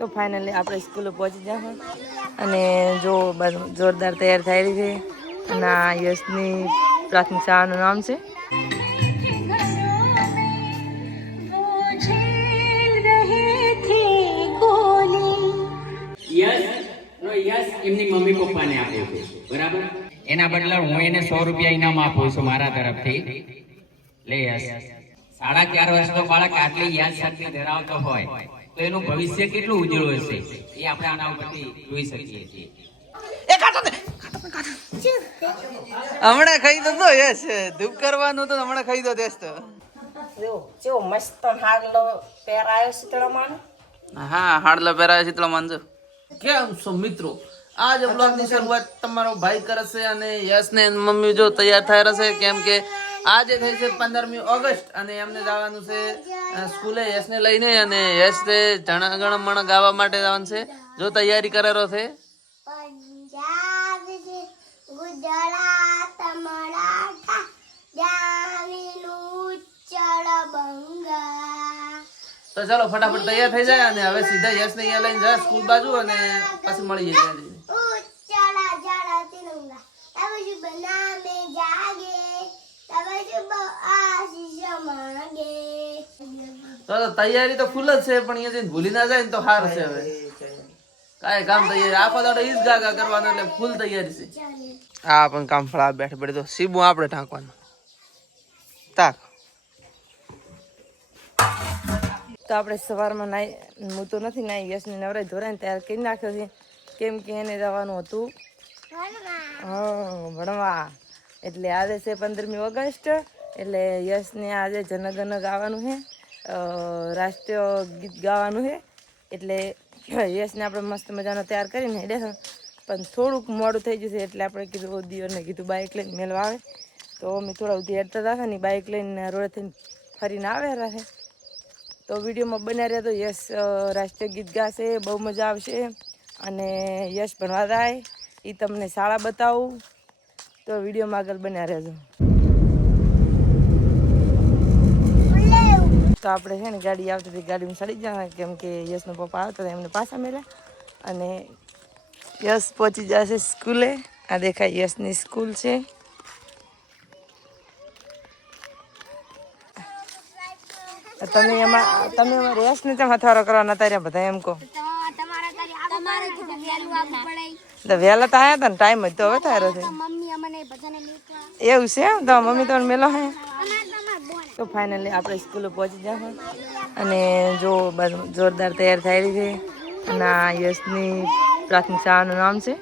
તો ફાઇનલી આપણે સ્કૂલે પહોંચી ગયા અને જો જોરદાર તૈયાર રહી છે. અને આ યશની પ્રાથમિક શાળાનું નામ છે. એમની મમ્મી એના બદલા હું એને સો રૂપિયા ઇનામ આપું છું મારા તરફથી. લે યસ સાડા ચાર વર્ષનો બાળક આટલી યાદ શક્તિ ધરાવતો હોય. તો એનું ભવિષ્ય કેટલું ઉજળું હશે? એ આપણે આના ઉપરથી જોઈ શકીએ છીએ. હમણાં ખાઈ દો યસ ધૂપ કરવાનું તો હમણાં ખાઈ દો તેસ તો. જો જો મસ્ત હાગલો પહેરાયો શીતળામાં હા હાડલા પહેરાવે શીતળા માનજો કેમ છો મિત્રો? આજ બ્લોગની શરૂઆત તમારો ભાઈ કરશે અને યશ ને મમ્મી જો તૈયાર થઈ રહેશે. કેમ કે આજે થઈ છે પંદરમી ઓગસ્ટ અને એમને જવાનું છે સ્કૂલે યશને લઈને અને યશ તે જણ મણ ગાવા માટે જવાનું છે. જો તૈયારી કરેલો છે? તો ચાલો ફટાફટ તૈયાર થઈ જાય અને હવે સીધા યશ ને અહીંયા લઈને જાય સ્કૂલ બાજુ અને પછી મળી જાય ત્યાં જઈને. ઉચ્ચળ જળ તિરંગા તબ શુભ નામે જાગે તબ શુભ આશીષ માંગે તો તૈયારી તો ફૂલ જ છે પણ અહીંયા જઈને ભૂલી ના જાય ને તો હાર છે હવે. કાંઈ કામ તૈયારી. આખો દાડો ઈ જ ગાગા કરવાનો એટલે ફૂલ તૈયારી છે. આ પણ કામ ફળા બેઠ પડે તો સીબું આપણે ઢાંકવાનું. તાક. તો આપણે સવારમાં નાઈ હું તો નથી નાઈ યશની નવરાઈ ધોરાય ને ત્યારે કરી નાખ્યો છે. કેમ કે એને જવાનું હતું. હા ભણવા. એટલે આજે છે પંદરમી ઓગસ્ટ એટલે યશને આજે જનગણ ગાવાનું છે. રાષ્ટ્રીય ગીત ગાવાનું છે. એટલે યશને આપણે મસ્ત મજાનો તૈયાર કરીને હેડે પણ થોડુંક મોડું થઈ જશે એટલે આપણે કીધું દિયોને કીધું બાઇક લઈને મેળવા આવે. તો અમે થોડા સુધી હેડતા હતા ને બાઇક લઈને રોડે થઈને ફરીને આવે રહે તો વિડીયોમાં બન્યા રહ્યા તો યશ રાષ્ટ્રીય ગીત ગાશે, બહુ મજા આવશે. અને યશ ભણવા જાય. એ તમને શાળા બતાવું. તો વિડીયોમાં આગળ બન્યા રહેજો. તો આપણે છે ને ગાડી આવતી હતી ગાડીમાં ચડી જવાના કેમ કે યશનો પપ્પા આવતા હતા એમને પાછા મેળ્યા. અને યશ પહોંચી જશે સ્કૂલે. આ દેખાય યશની સ્કૂલ છે. તમે એમાં તમે એમાં યશને તેમ હથવારો કરવાના તાર્યા બધા એમ કહો? તો વહેલા તો આવ્યા હતા ને ટાઈમ જ તો હવે છે. નીકળવા એવું છે એમ? તો મમ્મી તમને મેલો હે. તો ફાઇનલી આપણે સ્કૂલે પહોંચી ગયા અને જો જોરદાર તૈયાર થઈ રહી છે. અને આ યશની પ્રાથમિક શાળાનું નામ છે.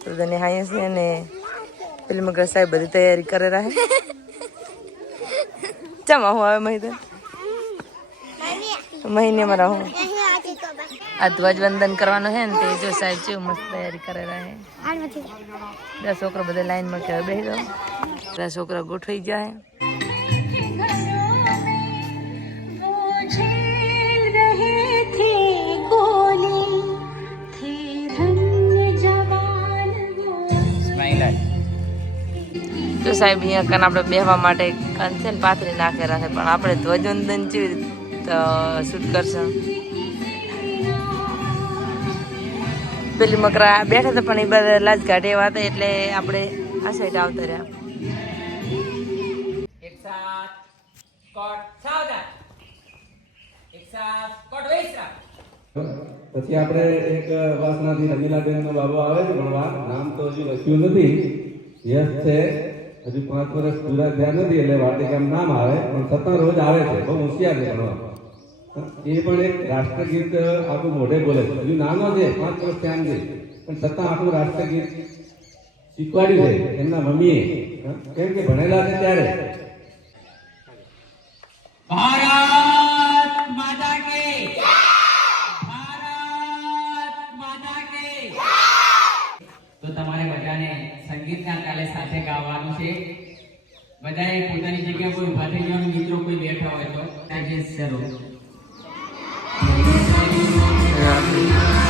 તો તને હાઈ છે અને પેલી મગર સાહેબ બધી તૈયારી કરે રહે. ચમ હું આવે મહિને. મહિને. તો બસ આ ધ્વજવંદન કરવાનું છે ને તે જો સાહેબ છે મસ્ત તૈયારી કરે રહે બધા છોકરા બધા લાઈનમાં કહેવાય બેસી જાઓ. બધા છોકરા ગોઠવાઈ જાય જો સાહેબ, અહીંયા કન આપણે બેહવા માટે કન છે ને પાથરી નાખેલા છે, પણ આપણે ધ્વજવંદન જેવી રીતે શૂટ કરશું. પેલી મકરા બેઠા હતા પણ એ બધા લાજ કાઢે એવા હતા એટલે આપણે આ સાઈડ આવતા રહ્યા. એક સાથ કોટ સાવધાન. એક સાથ કોટ વૈસરા પછી આપણે એક વાસનાથી રમીલાબેન બાબો આવે છે ભણવા નામ તો હજુ લખ્યું નથી. યસ છે હજુ પાંચ વર્ષ પૂરા થયા નથી એટલે વાટિકામ નામ આવે પણ છતાં રોજ આવે છે બહુ હોશિયાર છે ભણવા. એ પણ એક રાષ્ટ્રગીત આખું મોઢે બોલે હજુ નાનો છે, પાંચ વર્ષ થયા છે. પણ છતાં આપણું રાષ્ટ્રગીત શીખવાડ્યું છે એમના મમ્મીએ. કેમ કે ભણેલા છે ત્યારે. તો તમારે બધાને સંગીતના તાલે સાથે ગાવાનું છે. બધાએ પોતાની જગ્યા કોઈ ઊભા જવાનું. મિત્રો કોઈ બેઠા હોય તો. આજે શરૂ Música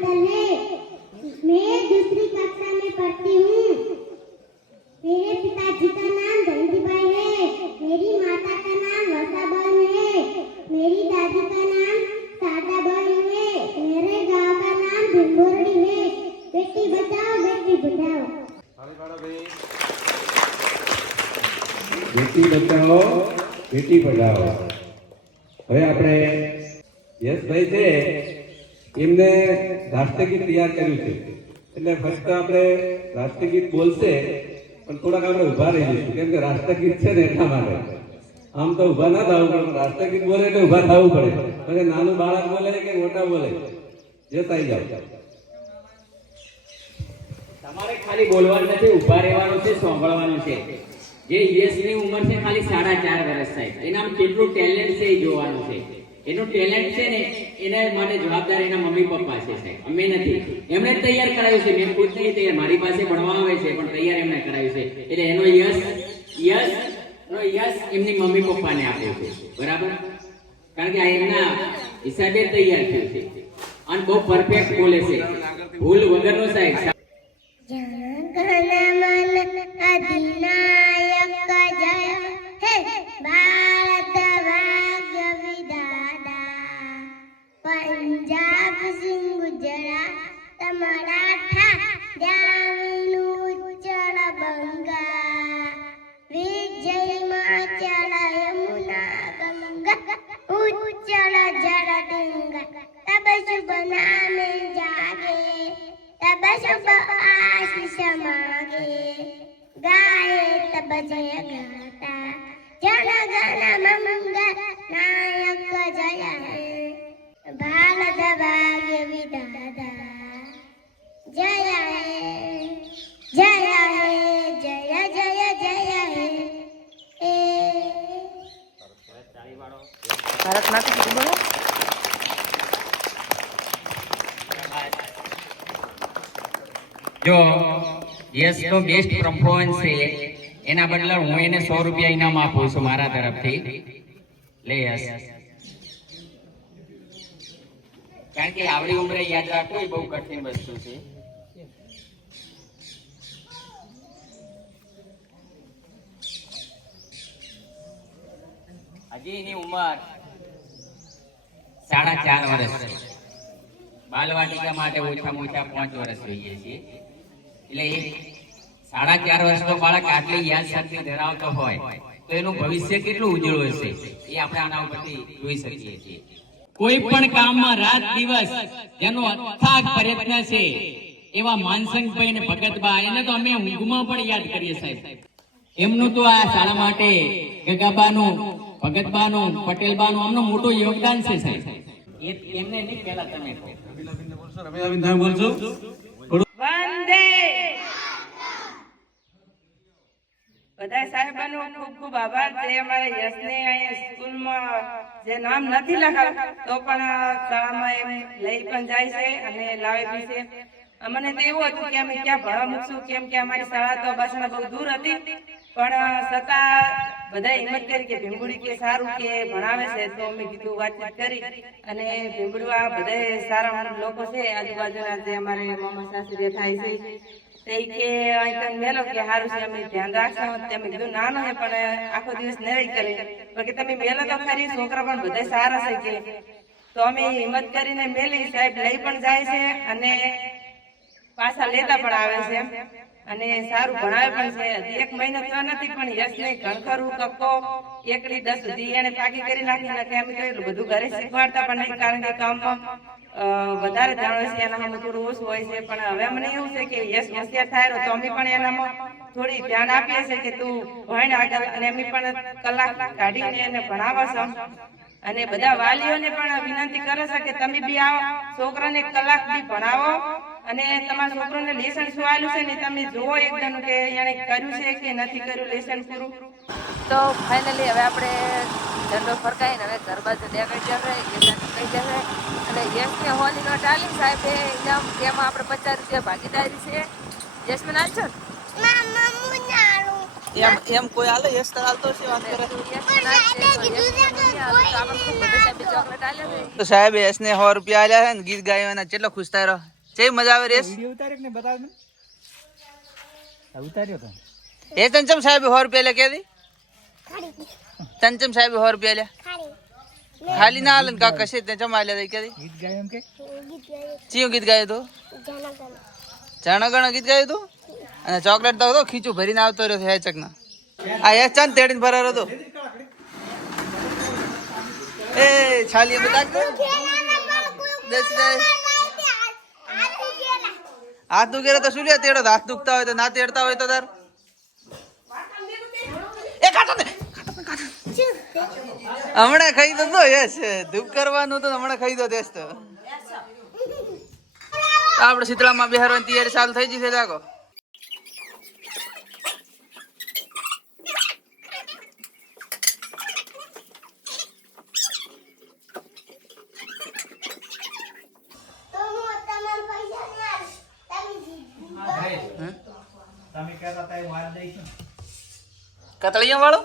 मित्तल है मैं दूसरी कक्षा में पढ़ती हूँ। मेरे पिताजी का नाम धनजीबाई है। मेरी माता का नाम वर्षाबाई है। मेरी दादी का नाम सादाबाई है। मेरे गाँव का नाम भिंगोरड़ी है। बेटी बचाओ बेटी बचाओ બેટી બચાવો બેટી પઢાવો હવે આપણે યશભાઈ છે એમને રાષ્ટ્રગીત તૈયાર કર્યું છે. એટલે ફક્ત આપણે રાષ્ટ્રગીત બોલશે, પણ થોડાક આપણે ઊભા રહી જઈશું. કેમ કે રાષ્ટ્રગીત છે ને એટલા માટે. આમ તો ઊભા ના થવું પડે રાષ્ટ્રગીત બોલે એટલે ઊભા થવું પડે. પછી નાનું બાળક બોલે કે મોટા બોલે? યસ આવી જાવ તમારે ખાલી બોલવાનું નથી, ઊભા રહેવાનું છે, સાંભળવાનું છે. જે યશની ઉંમર છે, ખાલી સાડા ચાર વર્ષ થાય. એનામાં કેટલું ટેલેન્ટ છે એ જોવાનું છે. એનું ટેલેન્ટ છે ને, એના માટે જવાબદાર એના મમ્મી પપ્પા છે સાહેબ. અમે નથી. એમણે તૈયાર કરાવ્યું છે. મેં ખુદ નહીં તૈયાર. મારી પાસે ભણવા આવે છે, પણ તૈયાર એમણે કરાવ્યું છે. એટલે એનો યશ યશ, એનો યશ એમની મમ્મી પપ્પાને આપ્યો છે. બરાબર? કારણ કે આ એમના હિસાબે તૈયાર થયું છે. અને બહુ પરફેક્ટ બોલે છે. ભૂલ વગરનો સાહેબ. ગંગા જળ જળગંગા તબ શુભ નામે જાગે તબ શુભ આશીષ માગે. ગાય તબ જય ગાતા જન ગણ મંગલ નાયક જય. ભારત ભાગ્ય વિધાતા જય જય જય ભારત કી બોલો જો યસ તો બેસ્ટ પરફોર્મન્સ છે, એના બદલે હું એને સો રૂપિયા ઇનામ આપું છું મારા તરફથી. લે યસ કારણ કે આવડી ઉંમરે યાદ રાખવું એ બહુ કઠિન વસ્તુ છે. હજી એની ઉંમર સાડા ચાર વર્ષ બાલવાટિકા માટે ઓછામાં ઓછા પાંચ વર્ષ જોઈએ છીએ. એટલે એ સાડા ચાર વર્ષનો બાળક આટલી યાદ શક્તિ ધરાવતો હોય, તો એનું ભવિષ્ય કેટલું ઉજળું હશે એ આપણે આના ઉપરથી જોઈ શકીએ છીએ. કોઈ પણ કામમાં રાત દિવસ જેનો અથાગ પ્રયત્ન છે, એવા માનસંગભાઈ ને ભગતબા, એને તો અમે ઊંઘમાં પણ યાદ કરીએ સાહેબ. એમનું તો આ શાળા માટે ગગાબાનું ભગતબાનું પટેલબાનું એમનું મોટું યોગદાન છે સાહેબ. એમને નહીં પહેલા તમે વંદે! બધા સાહેબોનો ખૂબ ખૂબ આભાર. જે અમારા યશને અહીંયા સ્કૂલમાં જે નામ નથી લખાવ્યું તો પણ શાળામાં એમ લઈ પણ જાય છે અને લાવે બી છે. અમને તો એવું હતું કે અમે ક્યાં ભણવા મૂકશું કેમ કે અમારી શાળા તો બસમાં બહુ દૂર હતી. પણ છતાં બધા હિંમત કરી કે ભીમબુડી કે સારું કે ભણાવે છે, તો અમે કીધું વાતચીત કરી. અને ભીમબુડવા બધા સારા લોકો છે, આજુબાજુના જે અમારે મામા સાસરી થાય છે તે કે અહીં તમે મેલો કે સારું છે, અમે ધ્યાન રાખશું. તમે કીધું, ના ના પણ આખો દિવસ નહીં કરે. પણ કે તમે મેલો તો ખરી, છોકરા પણ બધા સારા છે કે. તો અમે હિંમત કરીને મેલી, સાહેબ લઈ પણ જાય છે અને પાછા લેતા પણ આવે છે. અને સારું ભણાવે પણ છે. એક મહિનો થયો નથી, પણ યશ યશને ઘણખરું કક્કો. એકડી દસ સુધી એને પાકી કરી નાખી નથી અમે કહેલું બધું ઘરે શીખવાડતા પણ નહીં, કારણ કે કામમાં વધારે જાણો છે એના એનામાં થોડું ઓછું હોય છે. પણ હવે મને એવું છે કે યશ હોશિયાર થાય તો અમે પણ એનામાં થોડી ધ્યાન આપીએ છીએ કે તું ભણ આગળ અને અમે પણ કલાક કાઢીને એને ભણાવો છો અને બધા વાલીઓને પણ વિનંતી કરે છે કે તમે બી આવો, છોકરાને કલાક બી ભણાવો. અને તમારા છોકરોને લેસન શું આવેલું છે ને તમે જોવો એકદમ કે એણે કર્યું છે કે નથી કર્યું લેસન પૂરું. તો ફાઇનલી હવે આપણે ઝંડો ફરકાઈને હવે ઘર બાજુ ડેમેજ જશે યશાને કહી જશે અને યશને હોલી નો ટાલી સાહેબે એકદમ તેમાં આપણે પચાસ રૂપિયા ભાગીદારી છે. યશમાં એમ એમ કોઈ હાલે? યશ તર હાલતો છે વાત કરે. તો તો સાહેબે તો યશને સો રૂપિયા આલ્યા છે ને ગીત ગાયો અને કેટલો ખુશ થાય રહ્યો? કેવી મજા આવે રેસ? એ ચંચમ સાહેબ સો રૂપિયા લે કેદી ચંચમ સાહેબ સો રૂપિયા લે. ખાલી ના હાલન ને કાકા છે તે જમા લે કેદી ગીત ગાયું ચિયું ગીત ગાયું તું? જણગણ ગીત ગાયું તું? અને ચોકલેટ તો હતો ખીચું ભરીને આવતો રહ્યો છે હેચકના. આ યશ ચાંદ તેડીને ફરાર હતો. એ છાલી બતા દે દસ દે હાથ દુખે તો શું લે, તેડો હાથ દુખતા હોય તો ના તેડતા હોય તો તાર. હમણાં ખાઈ દો તો યસ, ધૂપ કરવાનું તો હમણાં ખાઈ દો તેસ તો. આપણે શીતળામાં બિહારવાની તૈયારી ચાલુ થઈ જશે જાગો તો હું તમારા પૈસા ને આલીશ. તમે જીત. કતળિયા વાળો?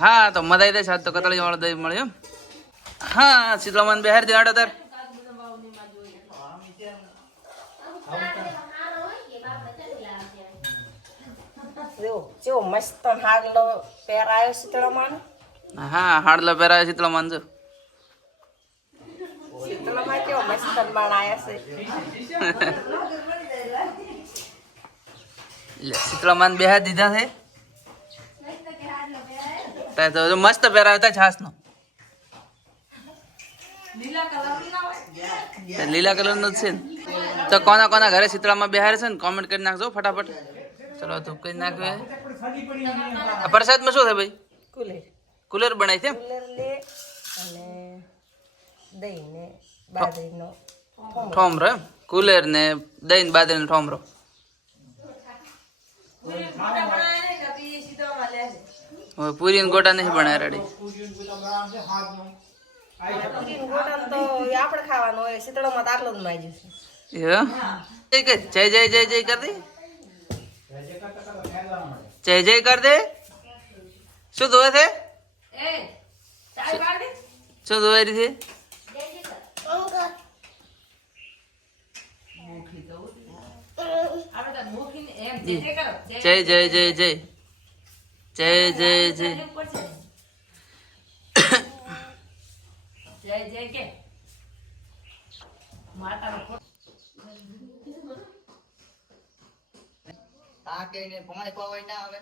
હા. તો મદાઈ દે સાત તો કતળિયા વાળો દહીં મળ્યો. હા શીતળામાન બિહાર દે આડો તાર. જો મસ્ત હાગલો પહેરાયો શીતળામાં હા હાડલો પહેરાવે શીતળામાં જો. શીતળામાં કેવો મસ્ત બનાયા છે. શીતળામાં બેહા દીધા છે. તો જો મસ્ત પહેરાવતા છાસ નો લીલા કલર નો છે ને. તો કોના કોના ઘરે શીતળામાં બેહાર છે ને કોમેન્ટ કરી નાખજો ફટાફટ. ચલો તું કરી નાખવે આ પ્રસાદમાં શું છે ભાઈ? કુલર. કુલર બનાવી છે દહીં ને ઠોમરો. એમ? કુલર ને દહીં ને બાદરી ઠોમરો. હવે પૂરી ને ગોટા નહીં બનાવ્યા રેડી. તો આપણે ખાવાનું હોય શીતળામાં તો આટલું જ માજ્યું છે. જય જય જય જય જય કર દે. જય જય કર દે. શું ધોવે છે? શું ધોવાય છે? જય જય જય જય. જય જય જય પાણી પવાય ના આવે.